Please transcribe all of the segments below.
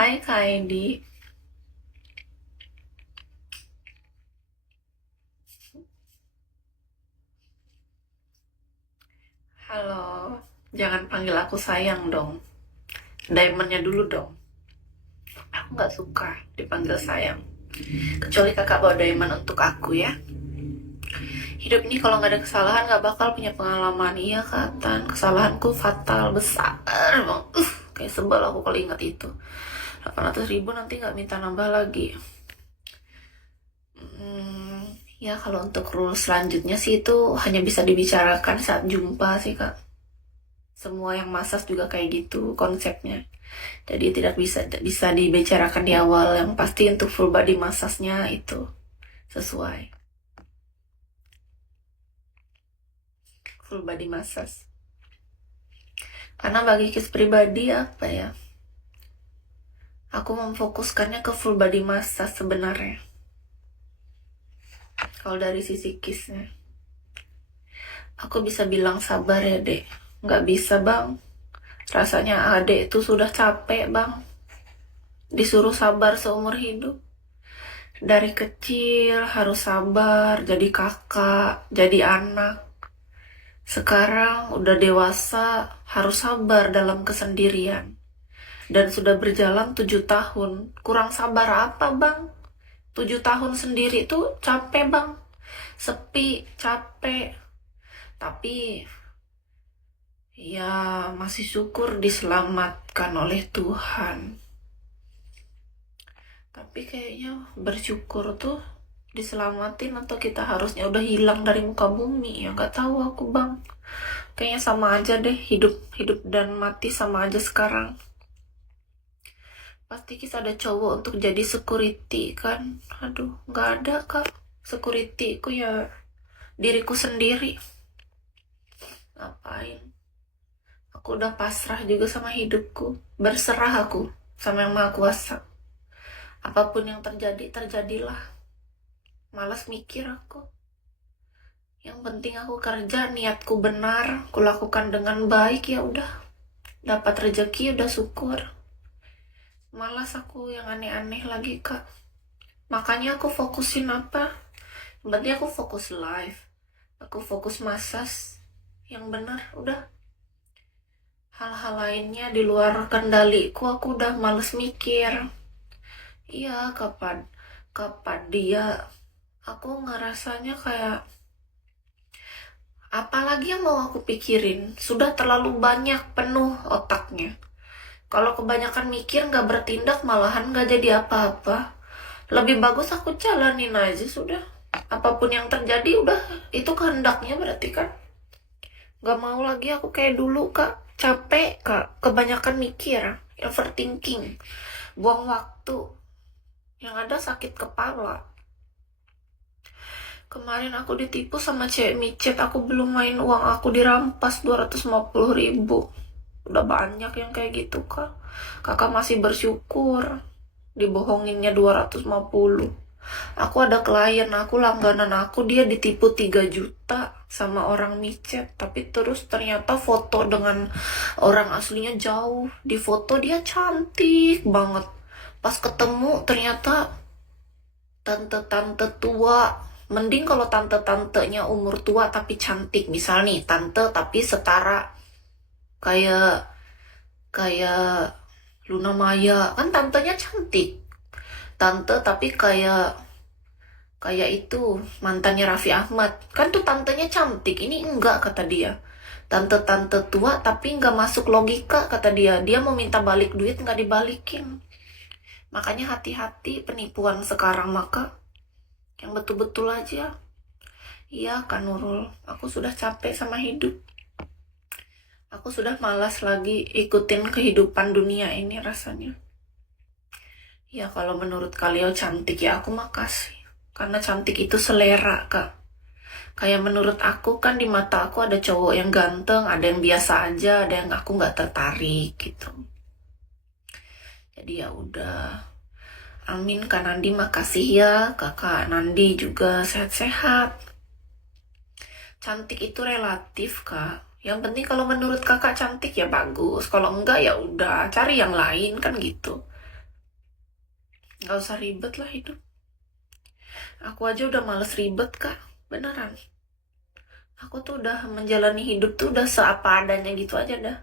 Hai Kak Edi. Halo. Jangan panggil aku sayang dong. Diamondnya dulu dong. Aku nggak suka dipanggil sayang. Kecuali kakak bawa diamond untuk aku ya. Hidup ini kalau nggak ada kesalahan nggak bakal punya pengalaman. Iya Katan, kesalahanku fatal besar. Emang, kayak sebel aku kalau ingat itu. 800.000 nanti nggak minta nambah lagi. Hmm, ya kalau untuk rule selanjutnya sih itu hanya bisa dibicarakan saat jumpa sih Kak. Semua yang massage juga kayak gitu konsepnya. Jadi tidak bisa dibicarakan di awal. Yang pasti untuk full body massage-nya itu sesuai. Full body massage. Karena bagi Kis pribadi apa ya? Aku memfokuskannya ke full body massage sebenarnya. Kalau dari sisi Kisnya. Aku bisa bilang sabar ya dek. Nggak bisa bang. Rasanya adek itu sudah capek bang. Disuruh sabar seumur hidup. Dari kecil harus sabar, jadi kakak, jadi anak. Sekarang udah dewasa, harus sabar dalam kesendirian. Dan sudah berjalan 7 tahun. Kurang sabar apa bang? 7 tahun sendiri tuh capek bang. Sepi, capek. Tapi ya masih syukur diselamatkan oleh Tuhan. Tapi kayaknya bersyukur tuh diselamatin atau kita harusnya udah hilang dari muka bumi ya nggak tahu aku bang. Kayaknya sama aja deh, hidup hidup dan mati sama aja sekarang. Pasti kita ada cowok untuk jadi security kan. Aduh nggak ada kak, security ku ya diriku sendiri. Ngapain, aku udah pasrah juga sama hidupku, berserah aku sama yang maha kuasa. Apapun yang terjadi terjadilah, malas mikir aku. Yang penting aku kerja, niatku benar, kulakukan dengan baik, ya udah. Dapat rezeki udah syukur. Malas aku yang aneh-aneh lagi kak. Makanya aku fokusin apa? Berarti aku fokus live. Aku fokus massage yang benar, udah. Hal-hal lainnya di luar kendaliku aku udah males mikir. Iya, kapan kapan dia, aku ngerasanya kayak apalagi yang mau aku pikirin, sudah terlalu banyak, penuh otaknya. Kalau kebanyakan mikir nggak bertindak malahan nggak jadi apa-apa. Lebih bagus aku jalanin aja sudah. Apapun yang terjadi udah itu kehendaknya berarti kan. Nggak mau lagi aku kayak dulu kak. Capek kak, kebanyakan mikir, overthinking, buang waktu. Yang ada sakit kepala. Kemarin aku ditipu sama cewek micet, aku belum main uang aku dirampas 250.000. Udah banyak yang kayak gitu kak. Kakak masih bersyukur dibohonginnya 250. Aku ada klien aku, langganan aku, dia ditipu 3 juta sama orang micet. Tapi terus ternyata foto dengan orang aslinya jauh. Di foto dia cantik banget. Pas ketemu ternyata tante-tante tua. Mending kalau tante-tantenya umur tua tapi cantik. Misal nih, tante tapi setara kayak kayak Luna Maya. Kan tantenya cantik. Tante tapi kayak kayak itu mantannya Raffi Ahmad. Kan tuh tantenya cantik. Ini enggak kata dia. Tante-tante tua tapi nggak masuk logika kata dia. Dia mau minta balik duit nggak dibalikin. Makanya hati-hati penipuan sekarang maka yang betul-betul aja. Iya kan Nurul, aku sudah capek sama hidup. Aku sudah malas lagi ikutin kehidupan dunia ini rasanya. Ya kalau menurut kalian cantik ya aku makasih. Karena cantik itu selera kak. Kayak menurut aku kan di mata aku ada cowok yang ganteng, ada yang biasa aja, ada yang aku nggak tertarik gitu. Jadi ya udah. Amin Kak Nandi, makasih ya. Kakak Nandi juga sehat-sehat. Cantik itu relatif kak. Yang penting kalau menurut kakak cantik ya bagus. Kalau enggak ya udah cari yang lain kan gitu. Nggak usah ribet lah hidup. Aku aja udah males ribet, Kak. Beneran. Aku tuh udah menjalani hidup tuh udah seapa adanya gitu aja dah.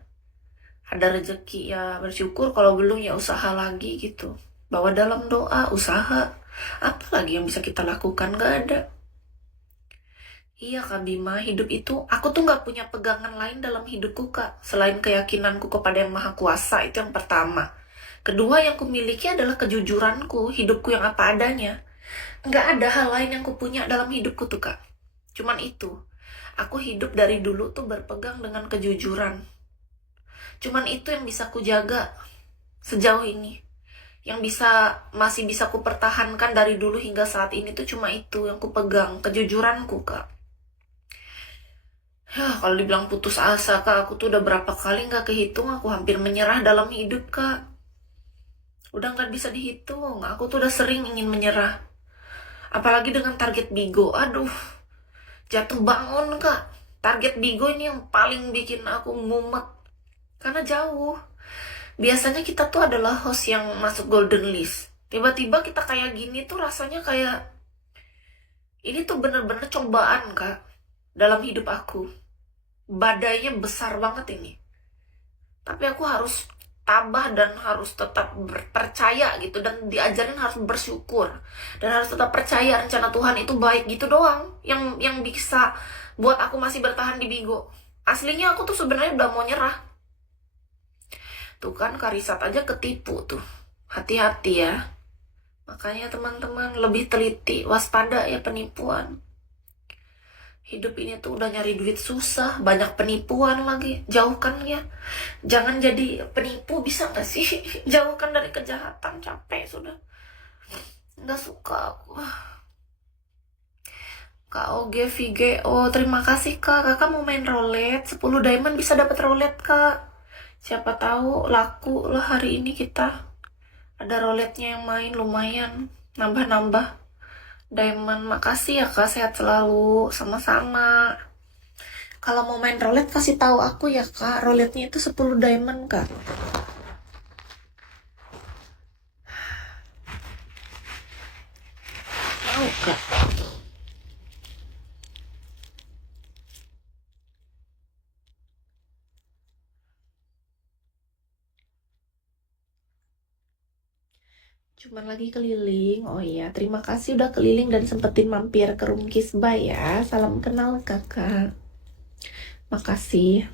Ada rezeki ya bersyukur, kalau belum ya usaha lagi gitu. Bawa dalam doa, usaha. Apa lagi yang bisa kita lakukan? Gak ada. Iya Kak Bima, hidup itu, aku tuh gak punya pegangan lain dalam hidupku Kak. Selain keyakinanku kepada Yang Maha Kuasa, itu yang pertama. Kedua yang kumiliki adalah kejujuranku, hidupku yang apa adanya. Nggak ada hal lain yang kupunya dalam hidupku tuh Kak. Cuman itu. Aku hidup dari dulu tuh berpegang dengan kejujuran. Cuman itu yang bisa kujaga sejauh ini. Yang masih bisa kupertahankan dari dulu hingga saat ini tuh cuma itu yang kupegang, kejujuranku Kak. Ya, kalau dibilang putus asa Kak, aku tuh udah berapa kali nggak kehitung, aku hampir menyerah dalam hidup Kak. Udah nggak bisa dihitung, aku tuh udah sering ingin menyerah. Apalagi dengan target Bigo, aduh, jatuh bangun Kak. Target Bigo ini yang paling bikin aku mumet. Karena jauh. Biasanya kita tuh adalah host yang masuk golden list. Tiba-tiba kita kayak gini tuh rasanya kayak, ini tuh bener-bener cobaan Kak. Dalam hidup aku. Badainya besar banget ini. Tapi aku harus tabah dan harus tetap percaya gitu. Dan diajarin harus bersyukur. Dan harus tetap percaya rencana Tuhan itu baik gitu doang. Yang bisa buat aku masih bertahan di Bigo. Aslinya aku tuh sebenarnya udah mau nyerah. Tuh kan Karisat aja ketipu tuh. Hati-hati ya. Makanya teman-teman lebih teliti, waspada ya penipuan. Hidup ini tuh udah nyari duit susah, banyak penipuan lagi. Jauhkan ya. Jangan jadi penipu, bisa gak sih? Jauhkan dari kejahatan, capek sudah. Nggak suka aku. Kak Oge, Vige, oh terima kasih Kak. Kakak mau main roulette, 10 diamond bisa dapat roulette Kak. Siapa tahu laku lah hari ini kita. Ada roulette-nya yang main lumayan, nambah-nambah diamond. Makasih ya Kak, sehat selalu. Sama-sama. Kalau mau main roulette kasih tahu aku ya Kak. Roulette-nya itu 10 diamond Kak. Mau Kak? Cuman lagi keliling. Oh iya, terima kasih udah keliling dan sempetin mampir ke Room Kisba ya. Salam kenal kakak. Makasih.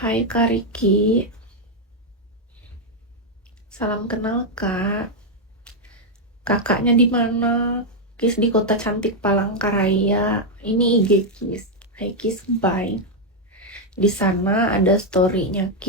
Hai Kak Riki. Salam kenal Kak. Kakaknya di mana? Kis di kota cantik Palangkaraya. Ini IG Kis. Hai Kis, bye. Di sana ada story-nya Kis.